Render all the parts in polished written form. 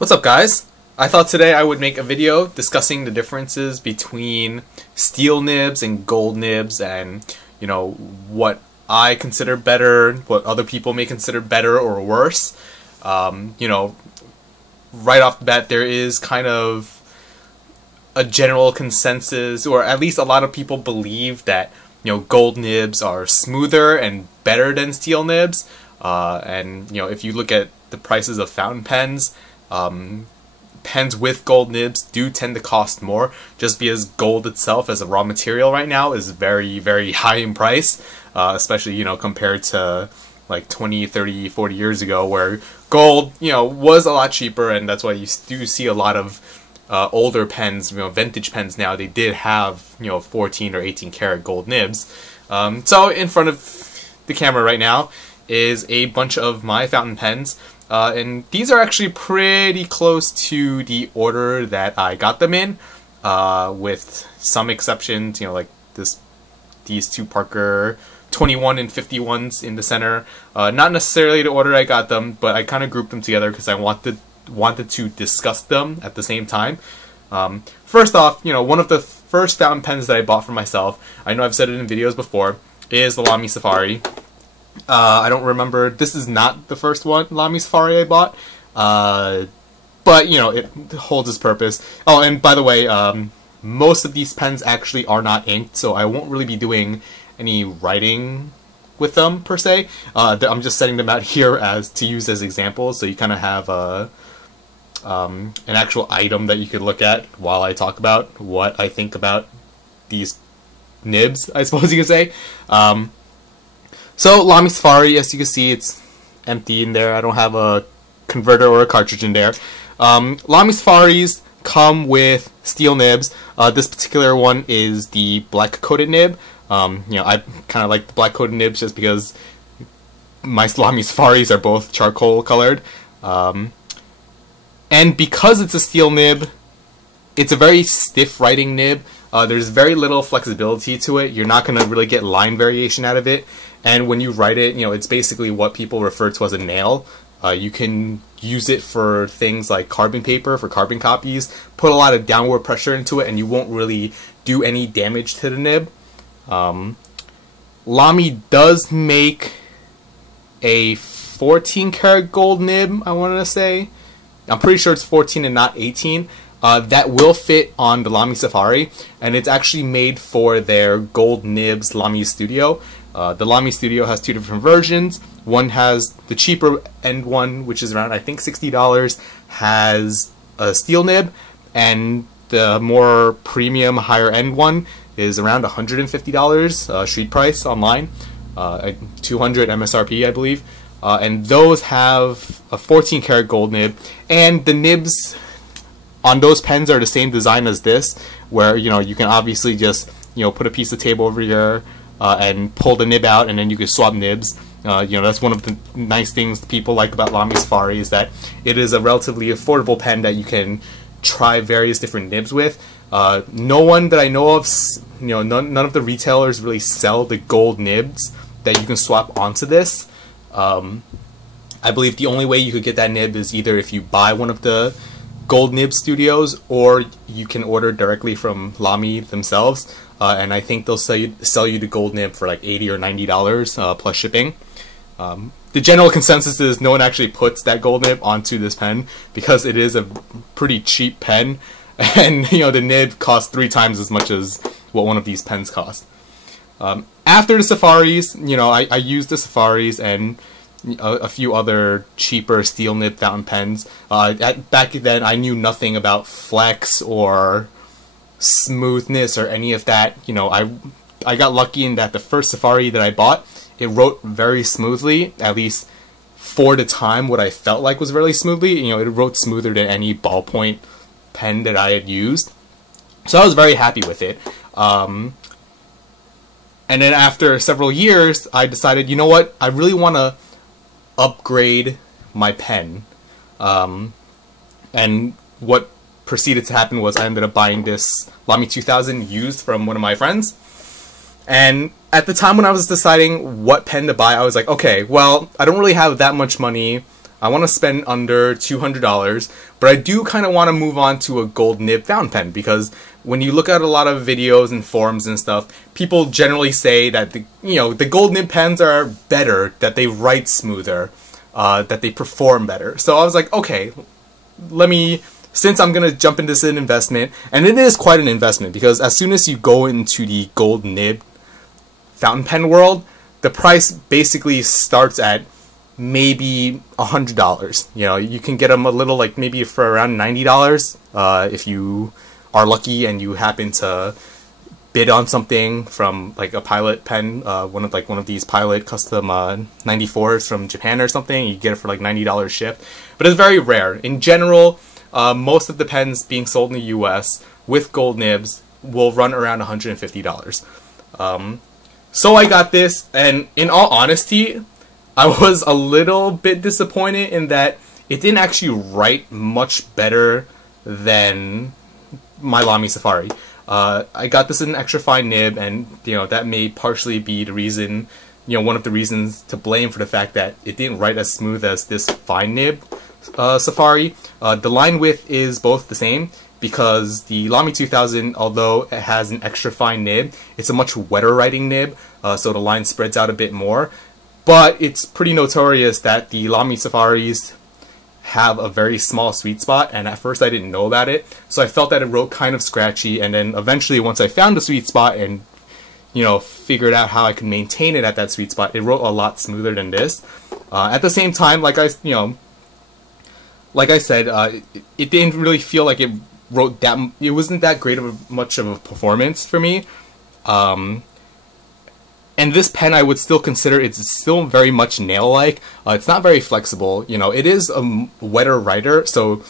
What's up, guys? I thought today I would make a video discussing the differences between steel nibs and gold nibs and, what I consider better, what other people may consider better or worse. Right off the bat, there is kind of a general consensus, or at least a lot of people believe that, gold nibs are smoother and better than steel nibs. If you look at the prices of fountain pens, pens with gold nibs do tend to cost more, just because gold itself as a raw material right now is very, very high in price, especially, compared to like 20, 30, 40 years ago, where gold, was a lot cheaper, and that's why you do see a lot of older pens, vintage pens now, they did have, 14 or 18 karat gold nibs. So in front of the camera right now is a bunch of my fountain pens. And these are actually pretty close to the order that I got them in, with some exceptions, like these two Parker 21 and 51s in the center. Not necessarily the order I got them, but I kind of grouped them together because I wanted to discuss them at the same time. First off, one of the first fountain pens that I bought for myself, I know I've said it in videos before, is the Lamy Safari. I don't remember, this is not the first Lamy Safari I bought, but, it holds its purpose. Oh, and by the way, most of these pens actually are not inked, so I won't really be doing any writing with them, per se. I'm just setting them out here to use as examples, so you kind of have an actual item that you could look at while I talk about what I think about these nibs, I suppose you could say. So, Lamy Safari, as you can see, it's empty in there. I don't have a converter or a cartridge in there. Lamy Safaris come with steel nibs. This particular one is the black coated nib. I kind of like the black coated nibs just because my Lamy Safaris are both charcoal colored. And because it's a steel nib, it's a very stiff writing nib. There's very little flexibility to it. You're not going to really get line variation out of it. And when you write it, it's basically what people refer to as a nail. You can use it for things like carbon paper, for carbon copies, put a lot of downward pressure into it, and you won't really do any damage to the nib. Lamy does make a 14 karat gold nib, I want to say. I'm pretty sure it's 14 and not 18. That will fit on the Lamy Safari, and it's actually made for their gold nibs Lamy Studio. The Lamy Studio has two different versions. One has the cheaper end one, which is around, I think, $60, has a steel nib, and the more premium, higher end one is around $150 street price online, 200 MSRP, I believe. And those have a 14 karat gold nib, and the nibs on those pens are the same design as this, where you can obviously just put a piece of tape over here and pull the nib out, and then you can swap nibs. That's one of the nice things people like about Lamy Safari, is that it is a relatively affordable pen that you can try various different nibs with. No one that I know of, none of the retailers really sell the gold nibs that you can swap onto this. I believe the only way you could get that nib is either if you buy one of the gold nib studios, or you can order directly from Lamy themselves, and I think they'll sell you the gold nib for like $80 or $90 plus shipping. The general consensus is no one actually puts that gold nib onto this pen because it is a pretty cheap pen, and the nib costs 3 times as much as what one of these pens cost. After the Safaris, I used the Safaris and a few other cheaper steel nib fountain pens. Back then, I knew nothing about flex or smoothness or any of that. I got lucky in that the first Safari that I bought, it wrote very smoothly, at least for the time. What I felt like was very smoothly. It wrote smoother than any ballpoint pen that I had used, so I was very happy with it. And then after several years, I decided, what, I really want to upgrade my pen. And what proceeded to happen was I ended up buying this Lamy 2000 used from one of my friends. And at the time when I was deciding what pen to buy, I was like, okay, well, I don't really have that much money. I want to spend under $200, but I do kind of want to move on to a gold nib fountain pen, because when you look at a lot of videos and forums and stuff, people generally say that the gold nib pens are better, that they write smoother, that they perform better. So I was like, okay, since I'm going to jump into this investment, and it is quite an investment, because as soon as you go into the gold nib fountain pen world, the price basically starts at maybe $100. You know, you can get them a little, like, maybe for around $90 if you are lucky and you happen to bid on something from like a Pilot pen, one of these Pilot custom 94s from Japan or something. You get it for like $90 shipped, but it's very rare. In general, most of the pens being sold in the US with gold nibs will run around $150. So I got this, and in all honesty, I was a little bit disappointed in that it didn't actually write much better than my Lamy Safari. I got this in an extra fine nib, and that may partially be the reason, one of the reasons to blame for the fact that it didn't write as smooth as this fine nib Safari. The line width is both the same, because the Lamy 2000, although it has an extra fine nib, it's a much wetter writing nib, so the line spreads out a bit more. But it's pretty notorious that the Lamy Safaris have a very small sweet spot, and at first I didn't know about it, so I felt that it wrote kind of scratchy, and then eventually once I found the sweet spot and figured out how I could maintain it at that sweet spot, it wrote a lot smoother than this. At the same time, like I said, it didn't really feel like it wrote that. It wasn't that great of much of a performance for me. And this pen, I would still consider it's still very much nail-like. It's not very flexible. It is a wetter writer, so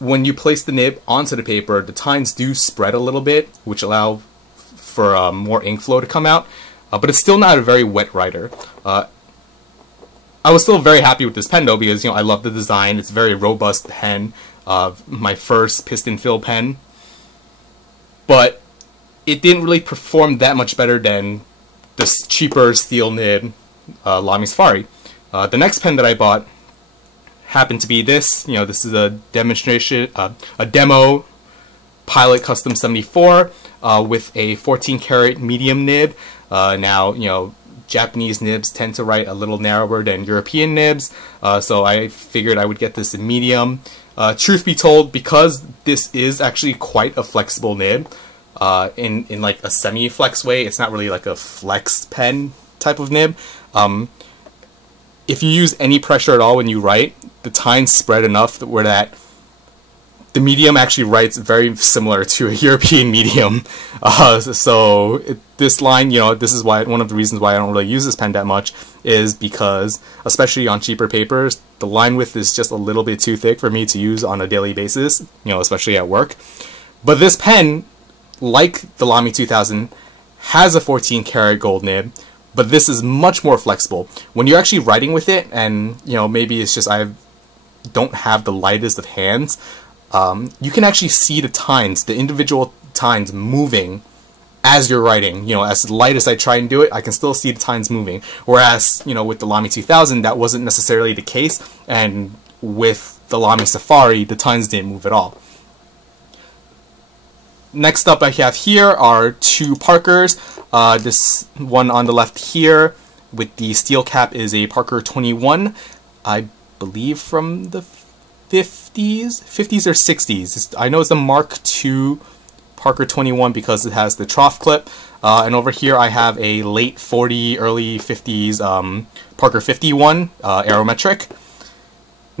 when you place the nib onto the paper, the tines do spread a little bit, which allow for more ink flow to come out. But it's still not a very wet writer. I was still very happy with this pen though, because I love the design. It's a very robust pen. My first piston fill pen, but it didn't really perform that much better than this cheaper steel nib Lamy Safari. The next pen that I bought happened to be this. This is a demonstration, a demo Pilot Custom 74 with a 14 karat medium nib. Now, Japanese nibs tend to write a little narrower than European nibs, so I figured I would get this in medium. Truth be told, because this is actually quite a flexible nib, in like a semi-flex way, it's not really like a flex pen type of nib. If you use any pressure at all when you write, the tines spread enough where that the medium actually writes very similar to a European medium. This line, this is why one of the reasons why I don't really use this pen that much is because, especially on cheaper papers, the line width is just a little bit too thick for me to use on a daily basis, especially at work. But this pen, like the Lamy 2000, has a 14 karat gold nib, but this is much more flexible. When you're actually writing with it, and maybe it's just I don't have the lightest of hands, you can actually see the tines, the individual tines moving as you're writing. As light as I try and do it, I can still see the tines moving. Whereas, with the Lamy 2000, that wasn't necessarily the case, and with the Lamy Safari, the tines didn't move at all. Next up I have here are two Parkers. This one on the left here with the steel cap is a Parker 21, I believe from the 50s or 60s. I know it's a Mark II Parker 21 because it has the trough clip. And over here I have a late 40, early 50s Parker 51 aerometric.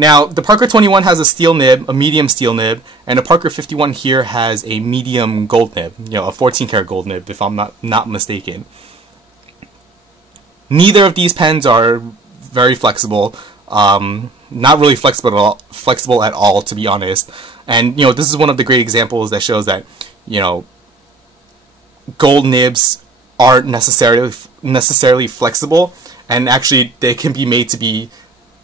Now, the Parker 21 has a steel nib, a medium steel nib, and the Parker 51 here has a medium gold nib, a 14 karat gold nib, if I'm not mistaken. Neither of these pens are very flexible, not really flexible at all, to be honest. And, this is one of the great examples that shows that, gold nibs aren't necessarily flexible, and actually they can be made to be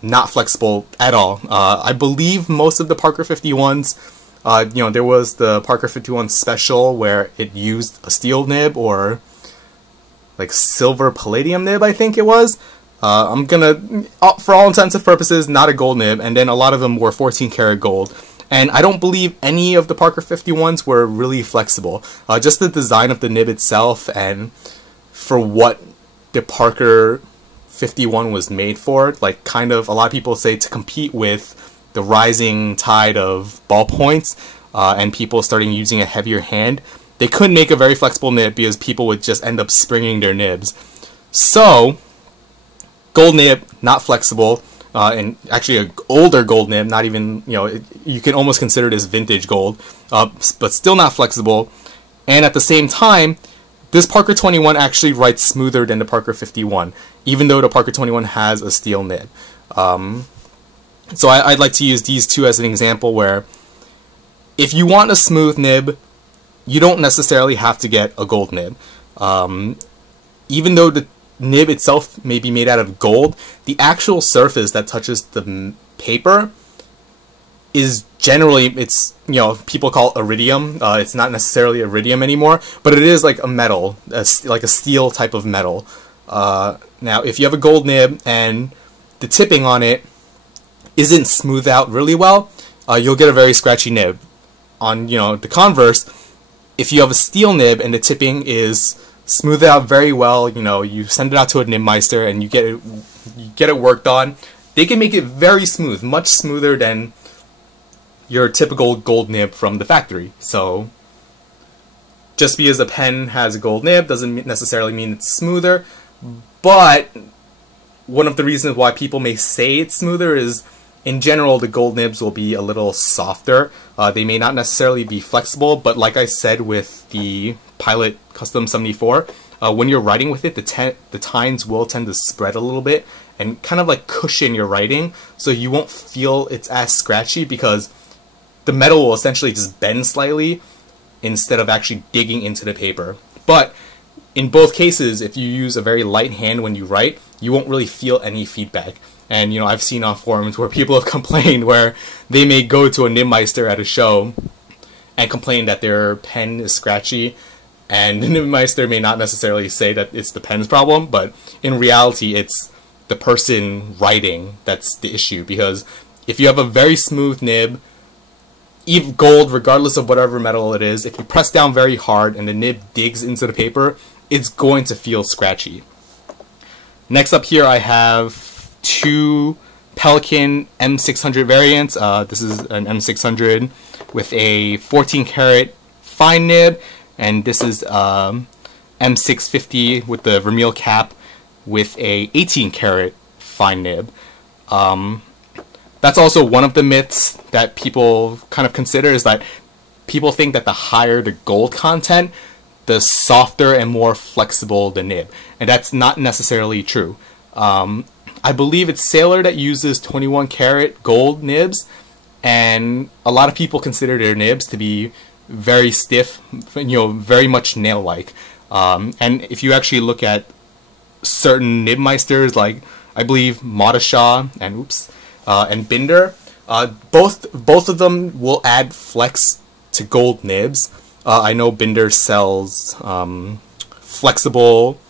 not flexible at all. I believe most of the Parker 51s, there was the Parker 51 Special where it used a steel nib or like silver palladium nib, I think it was. I'm gonna, for all intents and purposes, not a gold nib, and then a lot of them were 14 karat gold. And I don't believe any of the Parker 51s were really flexible. Just the design of the nib itself, and for what the Parker 51 was made for, like kind of, a lot of people say to compete with the rising tide of ballpoints, and people starting using a heavier hand, they couldn't make a very flexible nib because people would just end up springing their nibs. So, gold nib, not flexible, and actually an older gold nib, not even, you can almost consider this vintage gold, but still not flexible. And at the same time, this Parker 21 actually writes smoother than the Parker 51, even though the Parker 21 has a steel nib. So I'd like to use these two as an example where if you want a smooth nib, you don't necessarily have to get a gold nib. Even though the nib itself may be made out of gold, the actual surface that touches the paper is generally, it's, people call it iridium. It's not necessarily iridium anymore, but it is like a metal, like a steel type of metal. Now, if you have a gold nib and the tipping on it isn't smoothed out really well, you'll get a very scratchy nib. On, the converse, if you have a steel nib and the tipping is smoothed out very well, you send it out to a nibmeister and you get it worked on, they can make it very smooth, much smoother than your typical gold nib from the factory. So, just because a pen has a gold nib doesn't necessarily mean it's smoother, but one of the reasons why people may say it's smoother is, in general, the gold nibs will be a little softer. They may not necessarily be flexible, but like I said with the Pilot Custom 74, when you're writing with it, the tines will tend to spread a little bit and kind of like cushion your writing, so you won't feel it's as scratchy because the metal will essentially just bend slightly instead of actually digging into the paper. But in both cases, if you use a very light hand when you write, you won't really feel any feedback. And, I've seen on forums where people have complained where they may go to a nibmeister at a show and complain that their pen is scratchy, and the nibmeister may not necessarily say that it's the pen's problem, but in reality it's the person writing that's the issue. Because if you have a very smooth nib, even gold, regardless of whatever metal it is, if you press down very hard and the nib digs into the paper, it's going to feel scratchy. Next up here I have two Pelikan M600 variants. This is an M600 with a 14 karat fine nib, and this is M650 with the Vermeil cap with a 18 karat fine nib. That's also one of the myths that people kind of consider, is that people think that the higher the gold content, the softer and more flexible the nib. And that's not necessarily true. I believe it's Sailor that uses 21 karat gold nibs, and a lot of people consider their nibs to be very stiff, very much nail-like. And if you actually look at certain nibmeisters, like I believe Modeshaw and Binder, both of them will add flex to gold nibs. I know Binder sells flexible,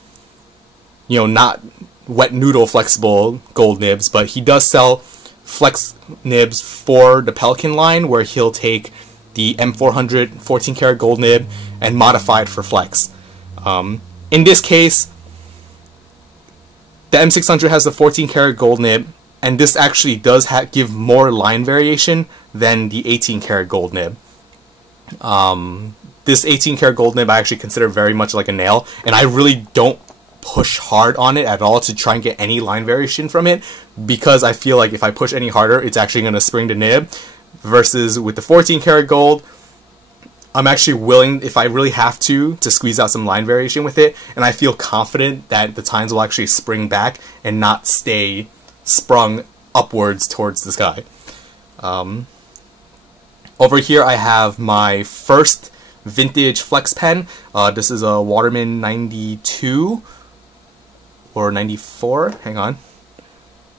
not wet noodle flexible gold nibs, but he does sell flex nibs for the Pelikan line, where he'll take the M400 14 karat gold nib and modify it for flex. In this case, the M600 has the 14 karat gold nib, and this actually does give more line variation than the 18 karat gold nib. This 18 karat gold nib I actually consider very much like a nail, and I really don't push hard on it at all to try and get any line variation from it, because I feel like if I push any harder, it's actually going to spring the nib. Versus with the 14 karat gold, I'm actually willing, if I really have to squeeze out some line variation with it, and I feel confident that the tines will actually spring back and not stay sprung upwards towards the sky. Over here I have my first vintage flex pen. This is a Waterman 92 or 94. Hang on.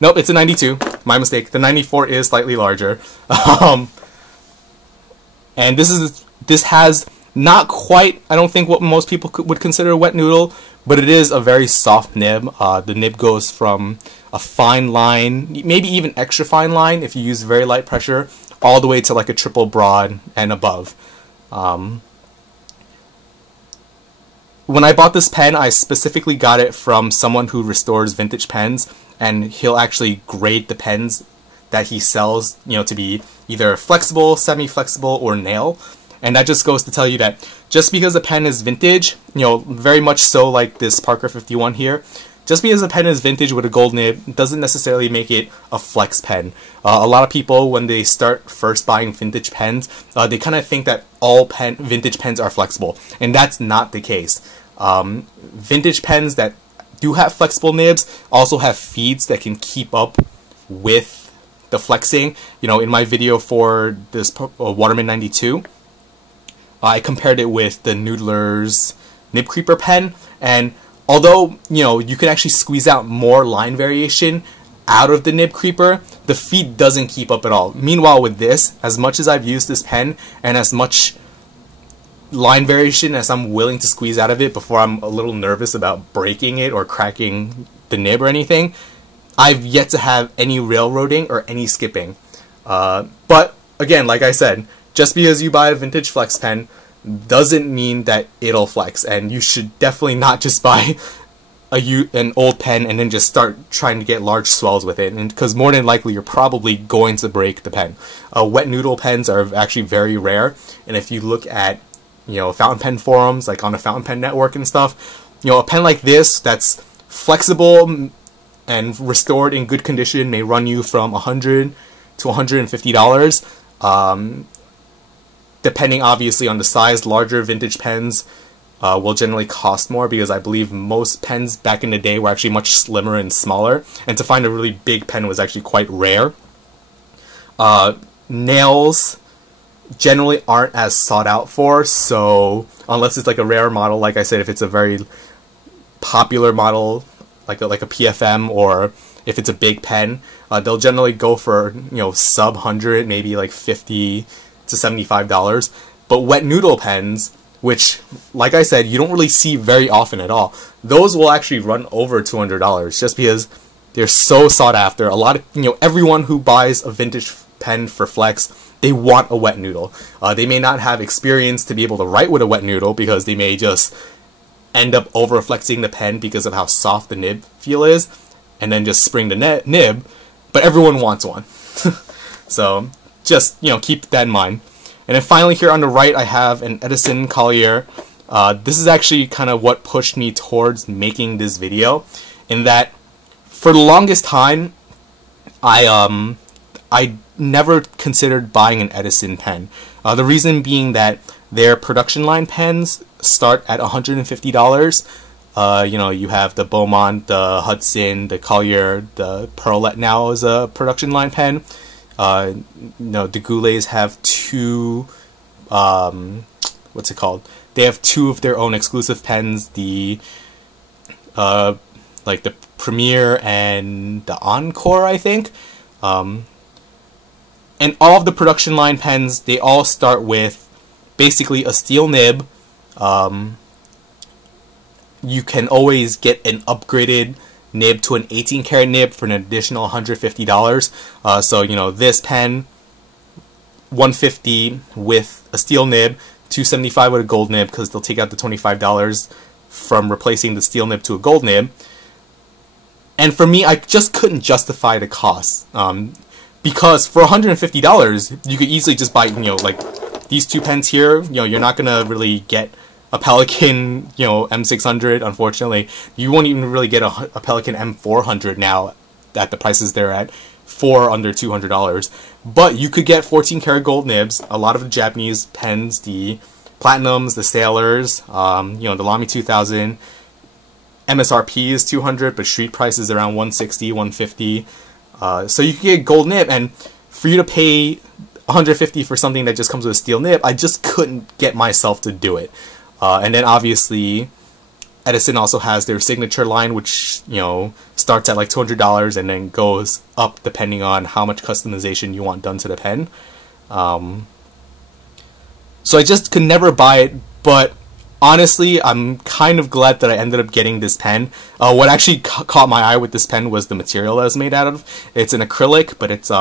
Nope, it's a 92. My mistake. The 94 is slightly larger. And this has Not quite, I don't think, what most people would consider a wet noodle, but it is a very soft nib. The nib goes from a fine line, maybe even extra fine line if you use very light pressure, all the way to like a triple broad and above. When I bought this pen, I specifically got it from someone who restores vintage pens, and he'll actually grade the pens that he sells, you know, to be either flexible, semi-flexible, or nail. And that just goes to tell you that just because a pen is vintage, you know, very much so like this Parker 51 here, just because a pen is vintage with a gold nib doesn't necessarily make it a flex pen. A lot of people, when they start first buying vintage pens, they kind of think that all vintage pens are flexible, and that's not the case. Vintage pens that do have flexible nibs also have feeds that can keep up with the flexing. You know, in my video for this Waterman 92, I compared it with the Noodler's Nib Creeper pen, and although, you know, you can actually squeeze out more line variation out of the Nib Creeper, the feed doesn't keep up at all. Meanwhile, with this, as much as I've used this pen and as much line variation as I'm willing to squeeze out of it before I'm a little nervous about breaking it or cracking the nib or anything, I've yet to have any railroading or any skipping. But again, like I said, just because you buy a vintage flex pen doesn't mean that it'll flex, and you should definitely not just buy an old pen and then just start trying to get large swells with it, and because more than likely you're probably going to break the pen. Wet noodle pens are actually very rare, and if you look at, you know, fountain pen forums, like on the Fountain Pen Network and stuff, you know, a pen like this that's flexible and restored in good condition may run you from $100 to $150. Depending obviously on the size, larger vintage pens will generally cost more, because I believe most pens back in the day were actually much slimmer and smaller, and to find a really big pen was actually quite rare. Nails generally aren't as sought out for, so unless it's like a rare model, like I said, if it's a very popular model like a PFM, or if it's a big pen, they'll generally go for, you know, sub 100, maybe like $50 to $75. But wet noodle pens, which, like I said, you don't really see very often at all, those will actually run over $200 just because they're so sought after. A lot of, you know, everyone who buys a vintage pen for flex, they want a wet noodle. They may not have experience to be able to write with a wet noodle, because they may just end up over flexing the pen because of how soft the nib feel is, and then just spring the nib, but everyone wants one. So just, you know, keep that in mind. And then finally here on the right, I have an Edison Collier. This is actually kind of what pushed me towards making this video, in that for the longest time, I never considered buying an Edison pen. The reason being that their production line pens start at $150. You know, you have the Beaumont, the Hudson, the Collier, the Pearlette now is a production line pen. You know, the Goulets have two, what's it called? They have two of their own exclusive pens, the, like the Premier and the Encore, I think. And all of the production line pens, they all start with basically a steel nib. You can always get an upgraded nib to an 18 karat nib for an additional $150. So, you know, this pen, $150 with a steel nib, $275 with a gold nib, because they'll take out the $25 from replacing the steel nib to a gold nib. And for me, I just couldn't justify the cost. Because for $150, you could easily just buy, you know, like these two pens here. You know, you're not gonna really get a Pelican, you know, M600. Unfortunately, you won't even really get a Pelican M400 now at the prices they're at, for under $200. But you could get 14 karat gold nibs. A lot of the Japanese pens, the Platinums, the Sailors, you know, the Lamy 2000. MSRP is $200, but street price is around $160, $150. So you can get gold nib, and for you to pay $150 for something that just comes with a steel nib, I just couldn't get myself to do it. And then obviously, Edison also has their signature line, which, you know, starts at like $200 and then goes up depending on how much customization you want done to the pen. So I just could never buy it, but honestly, I'm kind of glad that I ended up getting this pen. What actually caught my eye with this pen was the material that it's made out of. It's an acrylic, but it's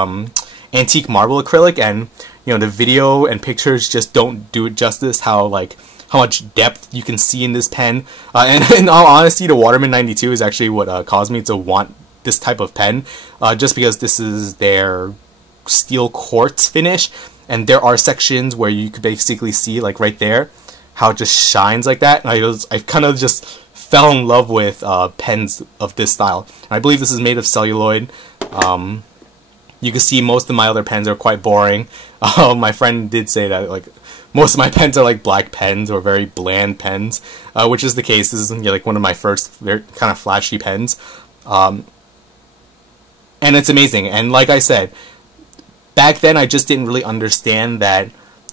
antique marble acrylic, and the video and pictures just don't do it justice how much depth you can see in this pen. And in all honesty, the Waterman 92 is actually what caused me to want this type of pen, just because this is their steel quartz finish, and there are sections where you could basically see, like right there, how it just shines like that. And I kind of just fell in love with pens of this style. And I believe this is made of celluloid. You can see most of my other pens are quite boring. My friend did say that like most of my pens are like black pens or very bland pens, which is the case. This is like one of my first very kind of flashy pens, and it's amazing. And like I said, back then I just didn't really understand that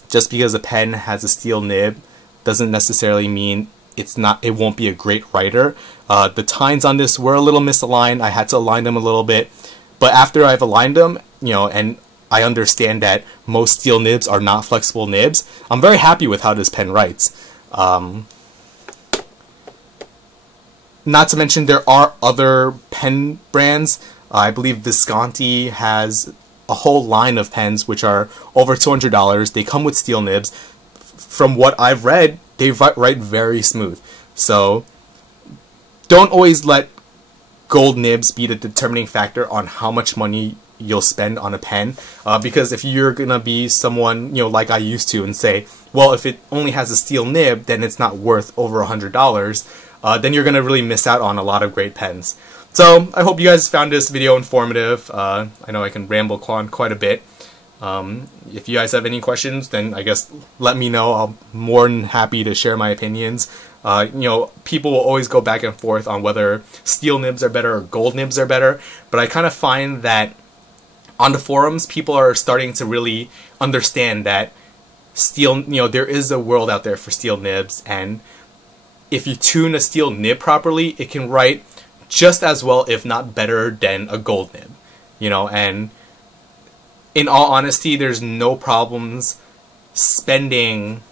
just because a pen has a steel nib doesn't necessarily mean it won't be a great writer. The tines on this were a little misaligned. I had to align them a little bit, but after I've aligned them, and I understand that most steel nibs are not flexible nibs, I'm very happy with how this pen writes. Not to mention there are other pen brands. I believe Visconti has a whole line of pens which are over $200. They come with steel nibs. From what I've read, they write very smooth. So don't always let gold nibs be the determining factor on how much money you'll spend on a pen, because if you're gonna be someone like I used to and say, well, if it only has a steel nib, then it's not worth over $100, then you're gonna really miss out on a lot of great pens. So I hope you guys found this video informative. I know I can ramble on quite a bit. If you guys have any questions, then I guess let me know. I'm more than happy to share my opinions. People will always go back and forth on whether steel nibs are better or gold nibs are better, but I kind of find that on the forums, people are starting to really understand that steel, there is a world out there for steel nibs, and if you tune a steel nib properly, it can write just as well, if not better, than a gold nib. And in all honesty, there's no problems spending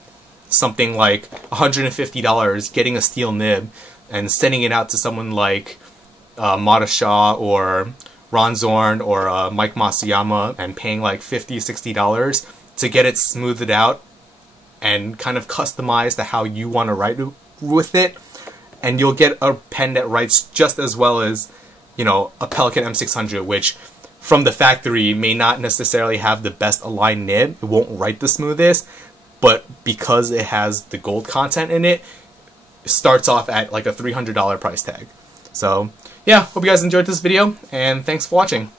something like $150 getting a steel nib and sending it out to someone like Mata Shaw or Ron Zorn or Mike Masuyama and paying like $50, $60 to get it smoothed out and kind of customized to how you want to write with it, and you'll get a pen that writes just as well as a Pelican M600, which from the factory may not necessarily have the best aligned nib. It won't write the smoothest, but because it has the gold content in it, it starts off at like a $300 price tag. So yeah, hope you guys enjoyed this video, and thanks for watching.